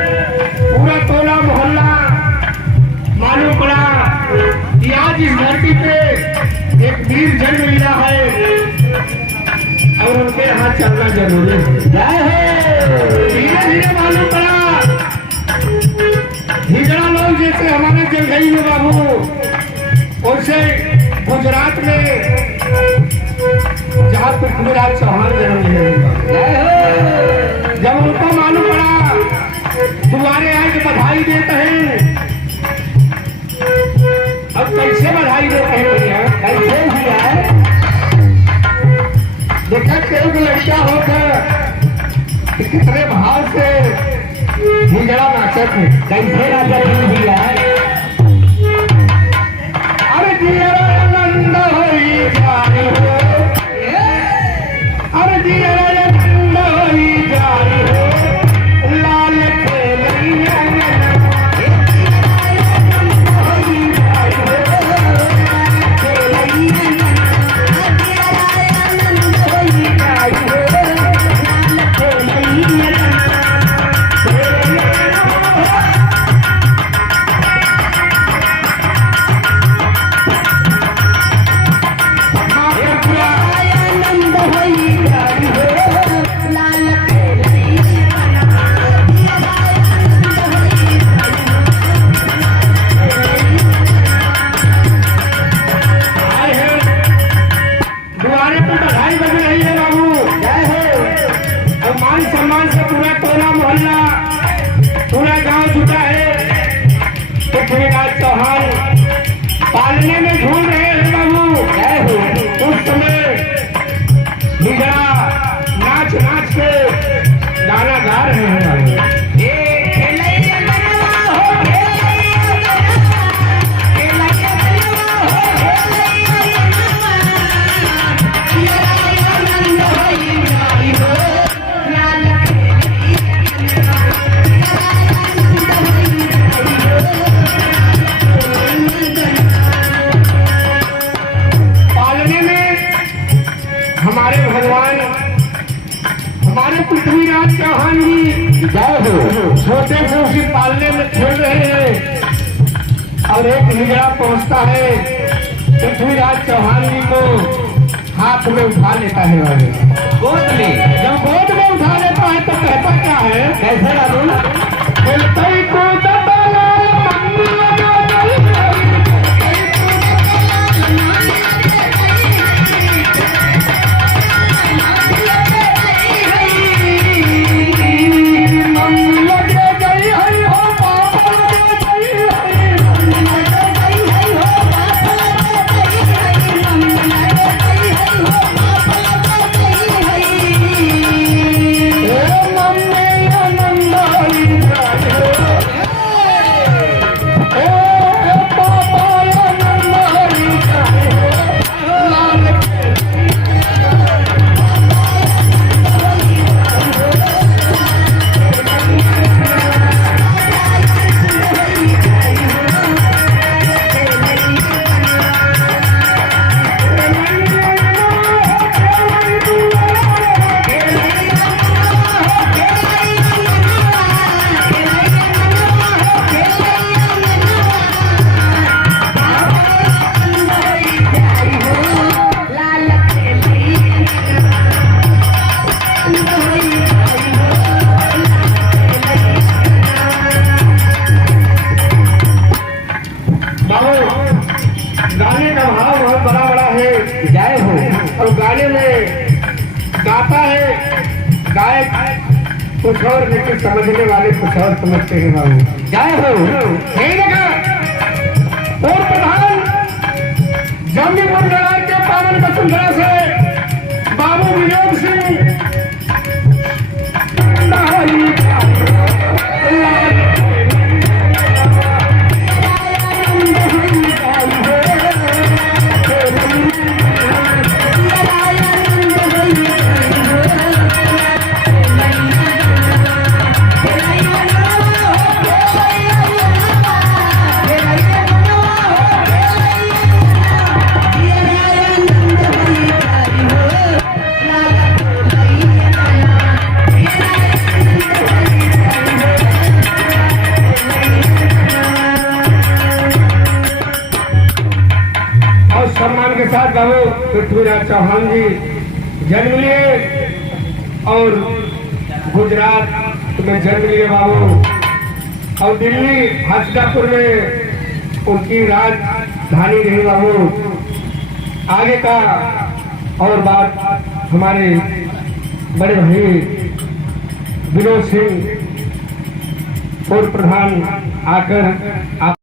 पूरा टोला मोहल्ला मालूम पड़ा कि आज इस धरती पे एक वीर जन्म लिया है और उनके यहाँ चलना जरूरी है। जय हो। धीरे धीरे मालूम पड़ा हिजड़ा लोग जैसे हमारे जंघई में बाबू उनसे गुजरात में जहाँ पृथ्वीराज चौहान जन्म लिया। जब उनको मालूम पड़ा तुम्हारे आए के बधाई देते हैं। अब कैसे बधाई देते हैं भैया? कैसे दिया है? देखा एक लड़का होकर कितने भाव से हिजड़ा नाचत है। कैसे नाचत दिया है? अरे जिया नंद होई जानी हो, अरे जिया नंद होई जानी हो, लाल खेलैया पालने में झूम रहे हैं बाबू। उस समय हिजड़ा नाच नाच के गाना गा रहे हैं बाबू। हमारे भगवान हमारे पृथ्वीराज चौहान जी जय हो छोटे से उसी पालने में खेल रहे हैं और एक हिजड़ा पहुंचता है पृथ्वीराज चौहान जी को हाथ में उठा लेता है। वाले गोद में जब गोद में उठा लेता है तो कहता क्या है? कैसे गाने का भाव बहुत बड़ा बड़ा है। जय हो। और गाने में गाता है गायक कुछ और लेकिन समझने वाले कुछ और समझते हैं बाबू। जय हो। यही देखा और प्रधान जमीपुर लड़ाई के पावन वसुंधरा से बाबू विनोद सिंह पृथ्वीराज चौहान जी जन्म लिए और गुजरात में जन्म लिए बाबू, और दिल्ली हसदापुर में उनकी राजधानी रही बाबू। आगे का और बात हमारे बड़े भाई विनोद सिंह पूर्व प्रधान आकर